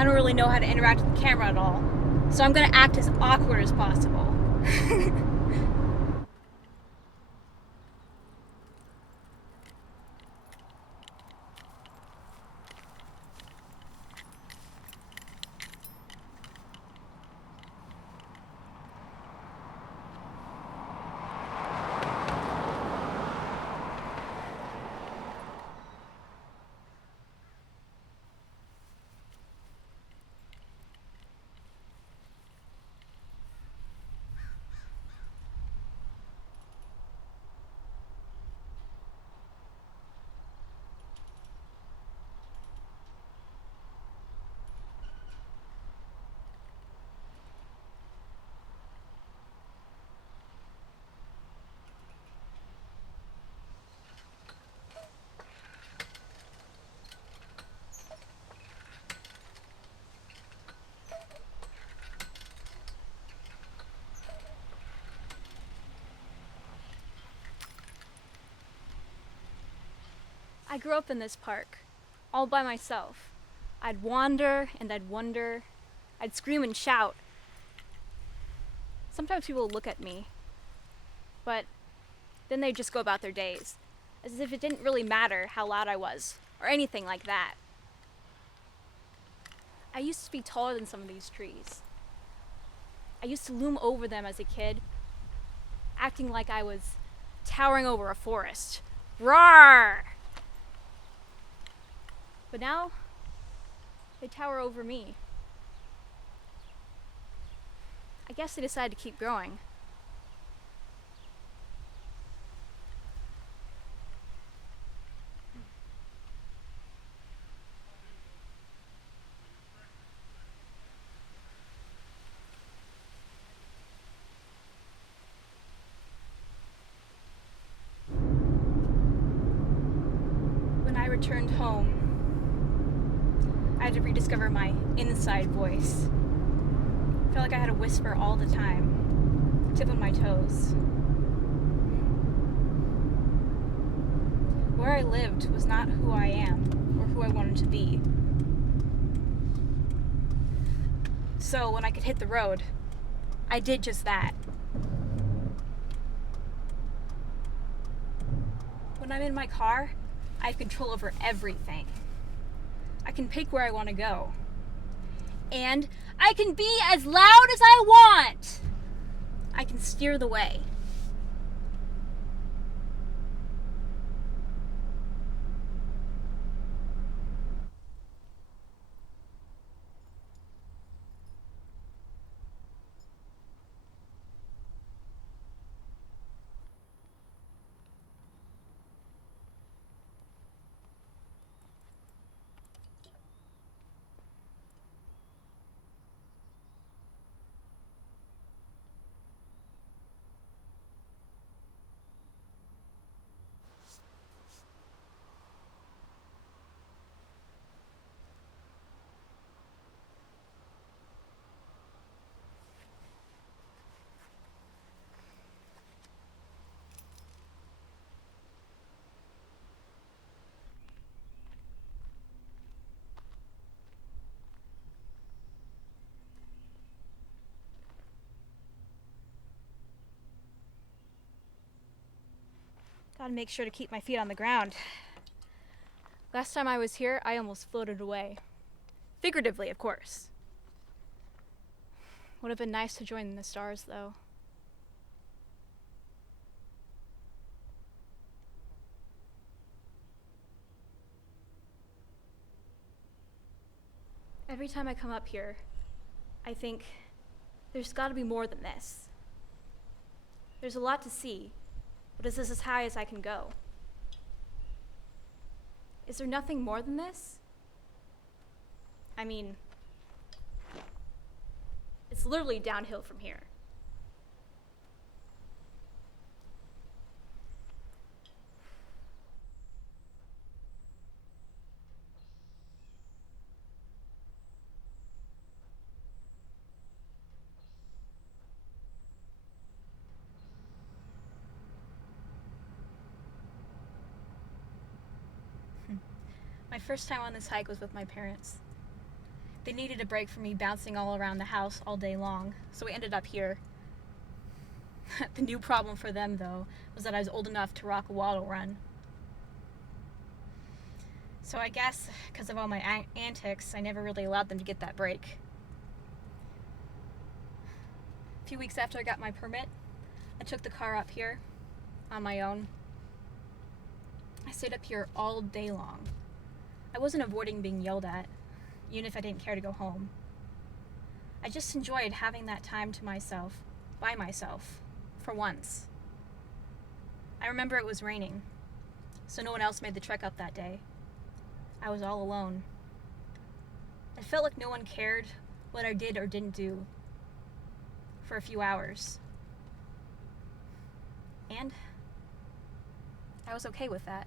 I don't really know how to interact with the camera at all, so I'm gonna act as awkward as possible. I grew up in this park, all by myself. I'd wander and I'd wonder. I'd scream and shout. Sometimes people would look at me, but then they'd just go about their days, as if it didn't really matter how loud I was, or anything like that. I used to be taller than some of these trees. I used to loom over them as a kid, acting like I was towering over a forest. Roar! But now, they tower over me. I guess they decided to keep growing. When I returned home, I had to rediscover my inside voice. I felt like I had to whisper all the time, tip of my toes. Where I lived was not who I am or who I wanted to be. So when I could hit the road, I did just that. When I'm in my car, I have control over everything. I can pick where I want to go. And I can be as loud as I want. I can steer the way. Gotta make sure to keep my feet on the ground. Last time I was here, I almost floated away. Figuratively, of course. Would have been nice to join the stars, though. Every time I come up here, I think there's gotta be more than this. There's a lot to see, but is this as high as I can go? Is there nothing more than this? I mean, it's literally downhill from here. My first time on this hike was with my parents. They needed a break from me bouncing all around the house all day long, so we ended up here. The new problem for them, though, was that I was old enough to rock a waddle run. So I guess, because of all my antics, I never really allowed them to get that break. A few weeks after I got my permit, I took the car up here on my own. I stayed up here all day long. I wasn't avoiding being yelled at, even if I didn't care to go home. I just enjoyed having that time to myself, by myself, for once. I remember it was raining, so no one else made the trek up that day. I was all alone. It felt like no one cared what I did or didn't do for a few hours. And I was okay with that.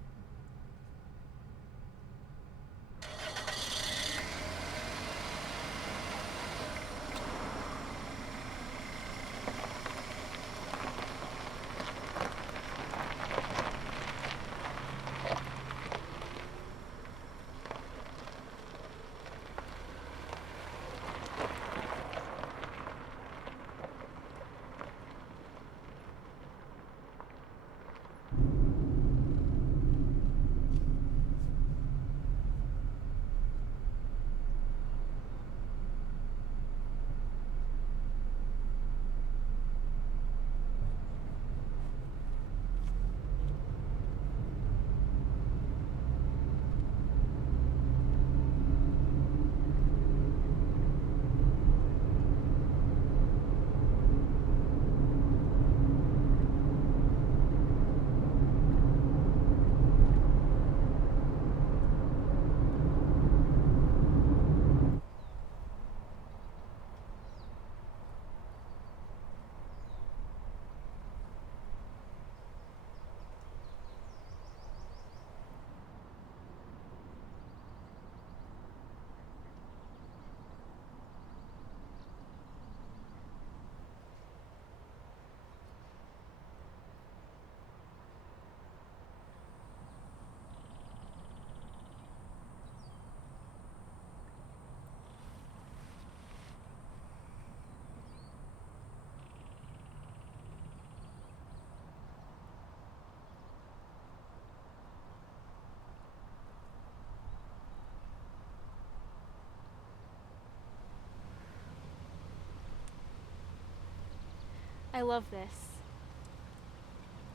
I love this.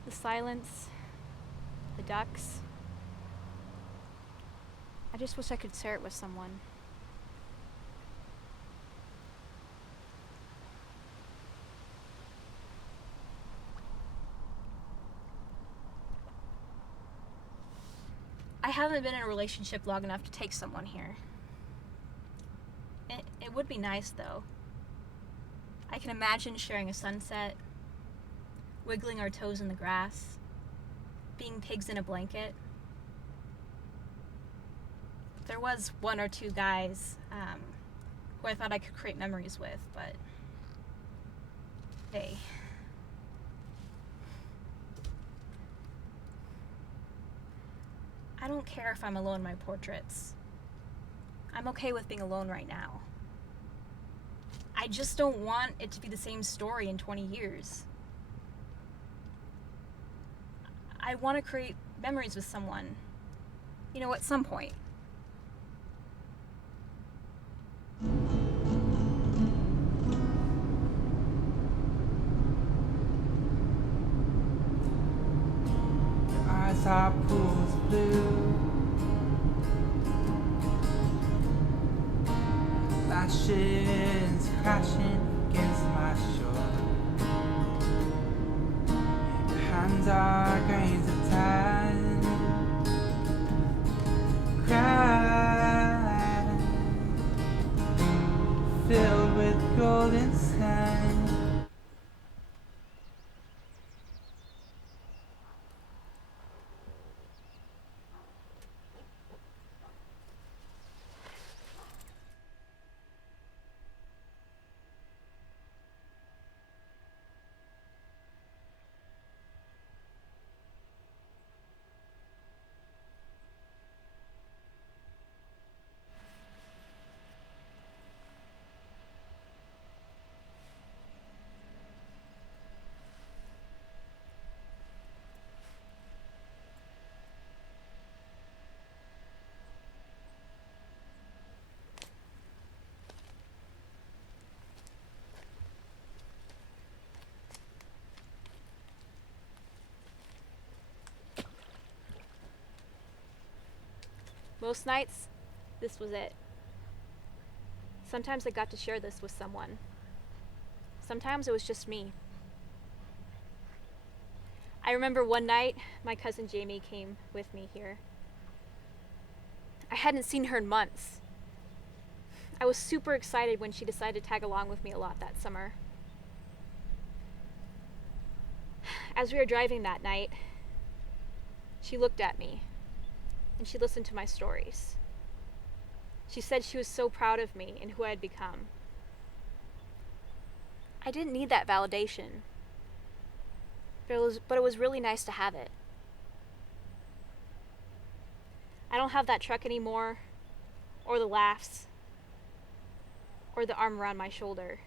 The silence, the ducks. I just wish I could share it with someone. I haven't been in a relationship long enough to take someone here. It would be nice, though. I can imagine sharing a sunset, wiggling our toes in the grass, being pigs in a blanket. There was one or two guys who I thought I could create memories with, but I don't care if I'm alone in my portraits. I'm okay with being alone right now. I just don't want it to be the same story in 20 years. I want to create memories with someone, at some point. Your eyes are pools of blue, lashes crashing against my shore. Your hands are grains of time, cry, filled with golden sand. Most nights, this was it. Sometimes I got to share this with someone. Sometimes it was just me. I remember one night, my cousin Jamie came with me here. I hadn't seen her in months. I was super excited when she decided to tag along with me a lot that summer. As we were driving that night, she looked at me and she listened to my stories. She said she was so proud of me and who I had become. I didn't need that validation, but it was really nice to have it. I don't have that truck anymore, or the laughs, or the arm around my shoulder.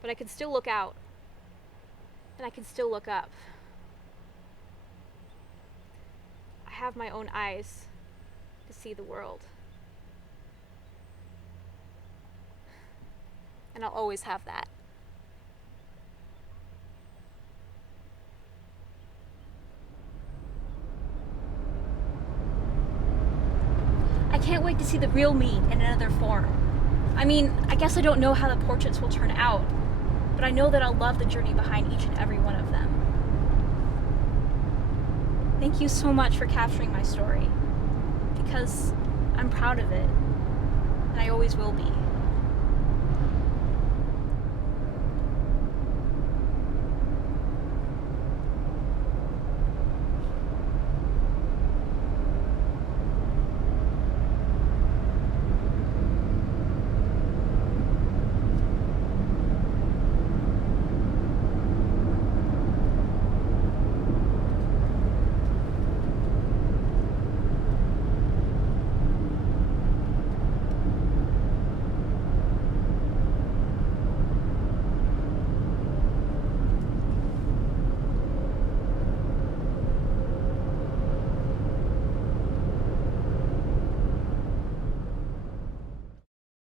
But I can still look out, and I can still look up. I have my own eyes to see the world. And I'll always have that. I can't wait to see the real me in another form. I mean, I guess I don't know how the portraits will turn out, but I know that I'll love the journey behind each and every one of them. Thank you so much for capturing my story, because I'm proud of it, and I always will be.